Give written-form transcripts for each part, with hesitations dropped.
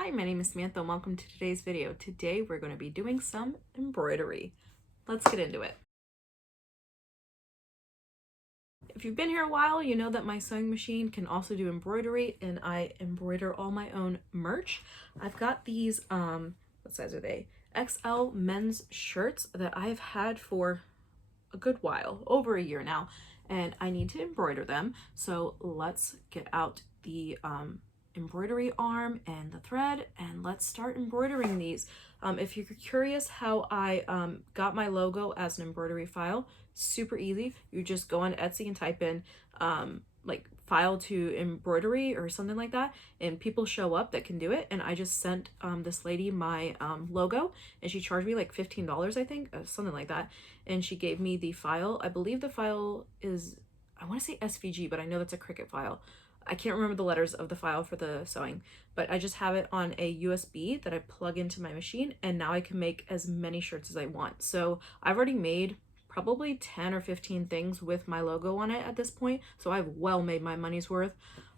Hi, my name is Samantha and welcome to today's video. Today we're going to be doing some embroidery. Let's get into it. If you've been here a while, you know that my sewing machine can also do embroidery and I embroider all my own merch. I've got these, what size are they? XL men's shirts that I've had for a good while, over a year now, and I need to embroider them. So let's get out the embroidery arm and the thread and let's start embroidering these. If you're curious how I got my logo as an embroidery file, super easy. You just go on Etsy and type in like file to embroidery or something like that, and people show up that can do it. And I just sent this lady my logo, and she charged me like $15, I think, something like that, and she gave me the file. I believe the file is, I want to say SVG, but I know that's a Cricut file. I can't remember the letters of the file for the sewing, but I just have it on a USB that I plug into my machine, and now I can make as many shirts as I want. So I've already made probably 10 or 15 things with my logo on it at this point, so I've well made my money's worth,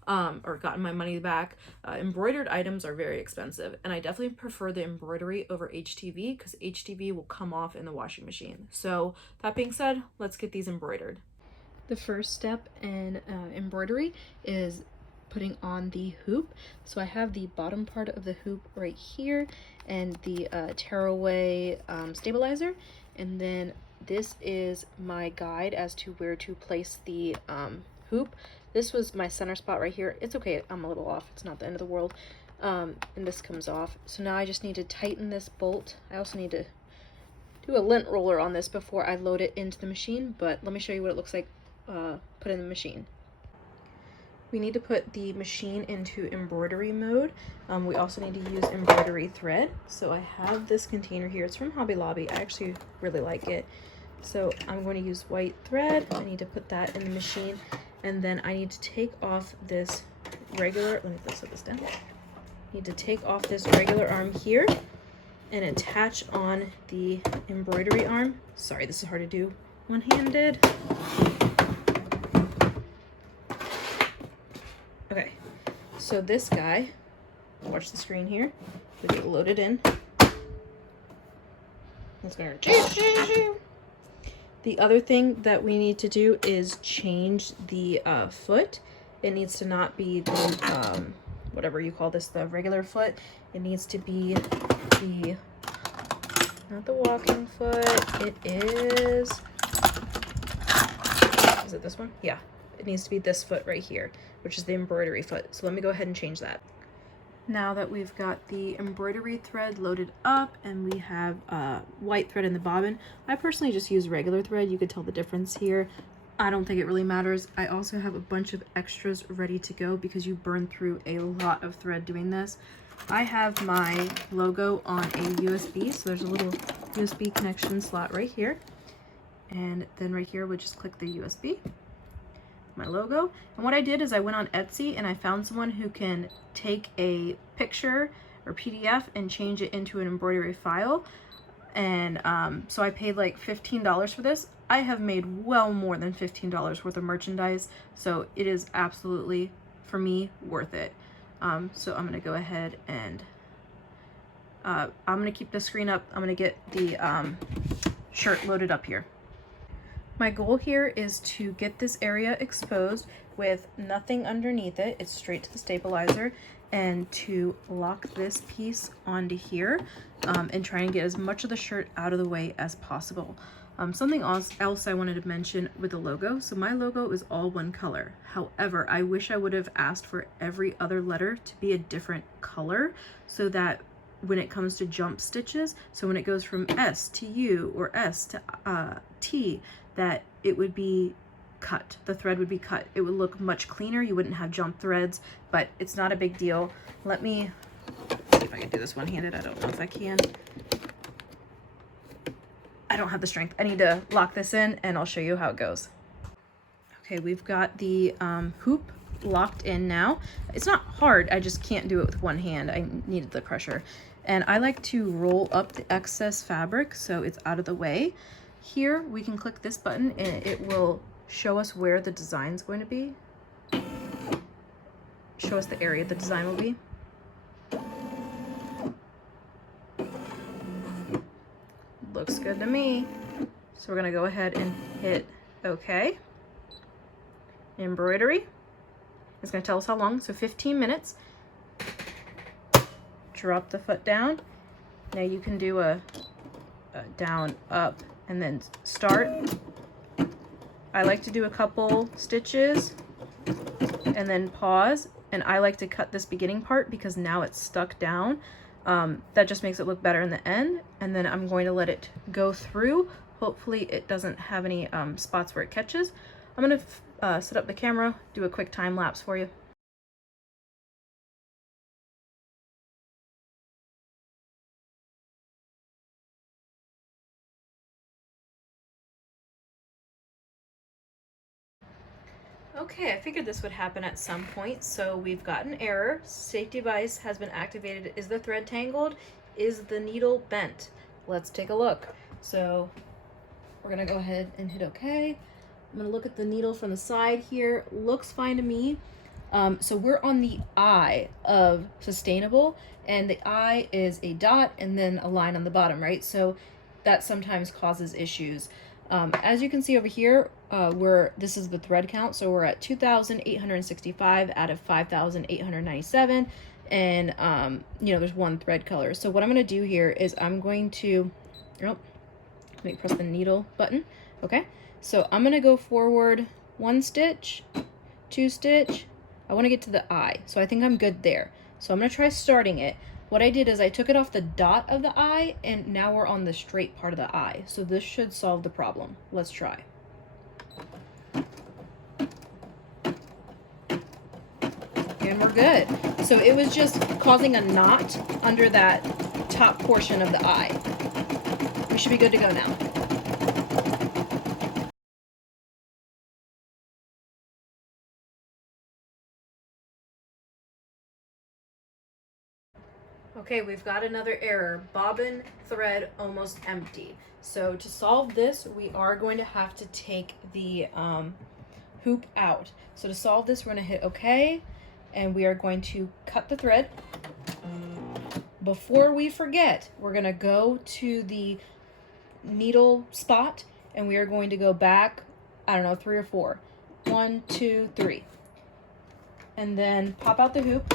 or gotten my money back. Embroidered items are very expensive, and I definitely prefer the embroidery over HTV because HTV will come off in the washing machine. So that being said, let's get these embroidered. The first step in embroidery is putting on the hoop. So I have the bottom part of the hoop right here and the tearaway stabilizer, and then this is my guide as to where to place the hoop. This was my center spot right here. It's okay, I'm a little off, it's not the end of the world. And this comes off. So now I just need to tighten this bolt. I also need to do a lint roller on this before I load it into the machine, but let me show you what it looks like put in the machine. We need to put the machine into embroidery mode. We also need to use embroidery thread. So I have this container here. It's from Hobby Lobby. I actually really like it. So I'm going to use white thread. I need to put that in the machine, and then I need to take off this regular, let me set this down. I need to take off this regular arm here and attach on the embroidery arm. Sorry, this is hard to do one-handed. Okay, so this guy, watch the screen here, we get loaded in. It's gonna The other thing that we need to do is change the foot. It needs to not be the, whatever you call this, the regular foot. It needs to be the, not the walking foot, it is it this one? Yeah. It needs to be this foot right here, which is the embroidery foot. So let me go ahead and change that. Now that we've got the embroidery thread loaded up and we have white thread in the bobbin, I personally just use regular thread. You could tell the difference here. I don't think it really matters. I also have a bunch of extras ready to go because you burn through a lot of thread doing this. I have my logo on a USB, so there's a little USB connection slot right here. And then right here, we'll just click the USB. My logo. And what I did is I went on Etsy and I found someone who can take a picture or PDF and change it into an embroidery file, and so I paid like $15 for this. I have made well more than $15 worth of merchandise, so it is absolutely, for me, worth it. So I'm gonna go ahead and I'm gonna keep the screen up. I'm gonna get the shirt loaded up here. My goal here is to get this area exposed with nothing underneath it. It's straight to the stabilizer, and to lock this piece onto here and try and get as much of the shirt out of the way as possible. Something else I wanted to mention with the logo. So my logo is all one color. However, I wish I would have asked for every other letter to be a different color so that when it comes to jump stitches, so when it goes from S to U or S to T, that it would be cut. The thread would be cut. It would look much cleaner. You wouldn't have jump threads, but it's not a big deal. Let me see if I can do this one-handed. I don't know if I can. I don't have the strength. I need to lock this in and I'll show you how it goes. Okay, we've got the hoop locked in now. It's not hard, I just can't do it with one hand. I needed the pressure. And I like to roll up the excess fabric so it's out of the way. Here we can click this button and it will show us where the design is going to be. Show us the area the design will be. Looks good to me. So we're gonna go ahead and hit OK. Embroidery. It's gonna tell us how long, so 15 minutes. Drop the foot down. Now you can do a down, up, and then start. I like to do a couple stitches and then pause, and I like to cut this beginning part because now it's stuck down. That just makes it look better in the end, and then I'm going to let it go through. Hopefully it doesn't have any spots where it catches. I'm going to set up the camera, do a quick time lapse for you. Okay, I figured this would happen at some point. So we've got an error. Safety device has been activated. Is the thread tangled? Is the needle bent? Let's take a look. So we're gonna go ahead and hit OK. I'm gonna look at the needle from the side here. Looks fine to me. So we're on the I of sustainable, and the I is a dot and then a line on the bottom, right? So that sometimes causes issues. As you can see over here, this is the thread count, so we're at 2,865 out of 5,897, and you know, there's one thread color. So what I'm going to do here is I'm going to, let me press the needle button. Okay, so I'm going to go forward 1 stitch, 2 stitch. I want to get to the I, so I think I'm good there. So I'm going to try starting it. What I did is I took it off the dot of the I, and now we're on the straight part of the I. So this should solve the problem. Let's try. And we're good. So it was just causing a knot under that top portion of the I. We should be good to go now. Okay, we've got another error. Bobbin thread almost empty. So to solve this, we are going to have to take the hoop out. So to solve this, we're going to hit OK, and we are going to cut the thread. Before we forget, we're going to go to the needle spot, and we are going to go back, I don't know, 3 or 4. 1, 2, 3. And then pop out the hoop.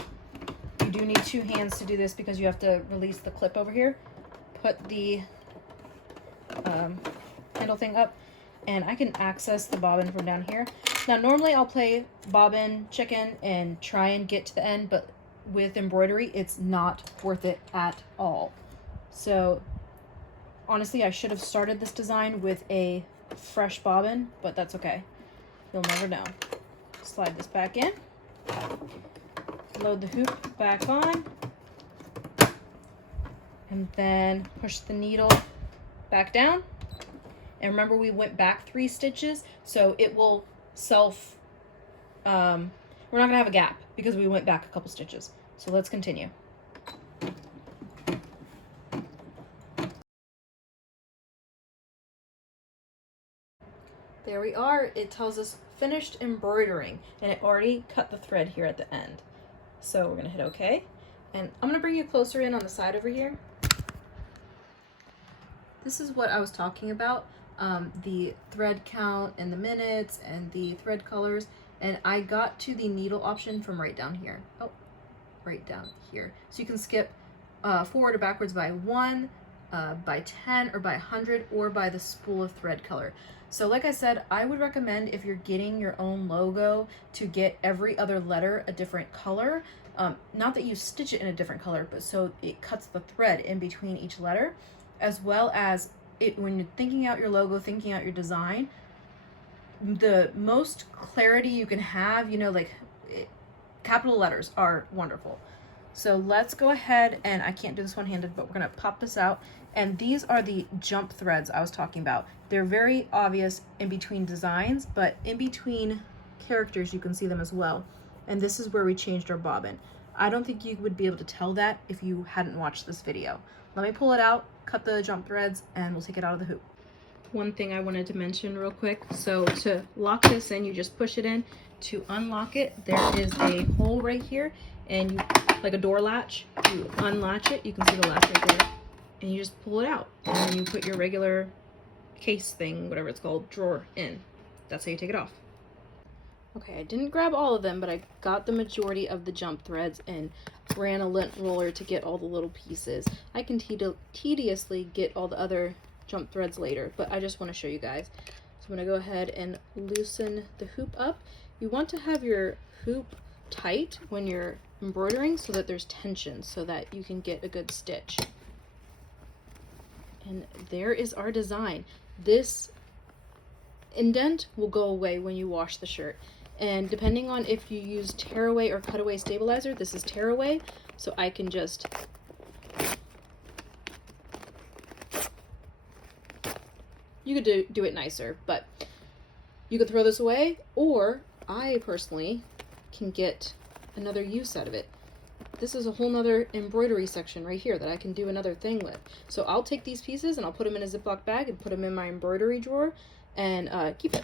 You do need 2 hands to do this because you have to release the clip over here. Put the handle thing up, and I can access the bobbin from down here. Now normally I'll play bobbin chicken and try and get to the end, but with embroidery it's not worth it at all. So honestly, I should have started this design with a fresh bobbin, but that's okay. You'll never know. Slide this back in. Load the hoop back on, and then push the needle back down. And remember, we went back 3 stitches, so it will self, we're not gonna have a gap because we went back a couple stitches. So let's continue. There we are. It tells us finished embroidering, and it already cut the thread here at the end. So we're gonna hit OK, and I'm gonna bring you closer in on the side over here. This is what I was talking about, the thread count and the minutes and the thread colors, and I got to the needle option from right down here. Oh, right down here. So you can skip forward or backwards by 1, by 10, or by 100, or by the spool of thread color. So like I said, I would recommend, if you're getting your own logo, to get every other letter a different color. Not that you stitch it in a different color, but so it cuts the thread in between each letter, as well as when you're thinking out your logo, thinking out your design, the most clarity you can have, you know, like capital letters are wonderful. So let's go ahead, and I can't do this one-handed, but we're gonna pop this out. And these are the jump threads I was talking about. They're very obvious in between designs, but in between characters you can see them as well. And this is where we changed our bobbin. I don't think you would be able to tell that if you hadn't watched this video. Let me pull it out, cut the jump threads, and we'll take it out of the hoop. One thing I wanted to mention real quick, so to lock this in, you just push it in. To unlock it, there is a hole right here, and you, like a door latch, you unlatch it. You can see the latch right there. and you just pull it out, and then you put your regular case thing, whatever it's called, drawer in. That's how you take it off. Okay, I didn't grab all of them, but I got the majority of the jump threads and ran a lint roller to get all the little pieces. I can tediously get all the other jump threads later, but I just want to show you guys. So I'm going to go ahead and loosen the hoop up. You want to have your hoop tight when you're embroidering so that there's tension, so that you can get a good stitch. And there is our design. This indent will go away when you wash the shirt. And depending on if you use tearaway or cutaway stabilizer, this is tearaway, so I can just you could do it nicer, but you could throw this away, or I personally can get another use out of it. This is a whole nother embroidery section right here that I can do another thing with. So I'll take these pieces and I'll put them in a Ziploc bag and put them in my embroidery drawer and keep it.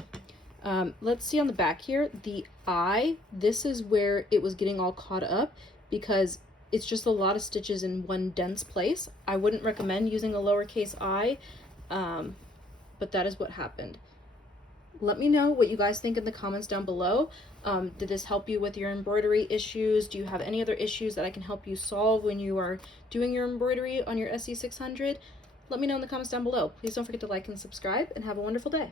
Let's see on the back here, the eye, this is where it was getting all caught up because it's just a lot of stitches in one dense place. I wouldn't recommend using a lowercase I, but that is what happened. Let me know what you guys think in the comments down below. Did this help you with your embroidery issues? Do you have any other issues that I can help you solve when you are doing your embroidery on your SE600? Let me know in the comments down below. Please don't forget to like and subscribe, and have a wonderful day.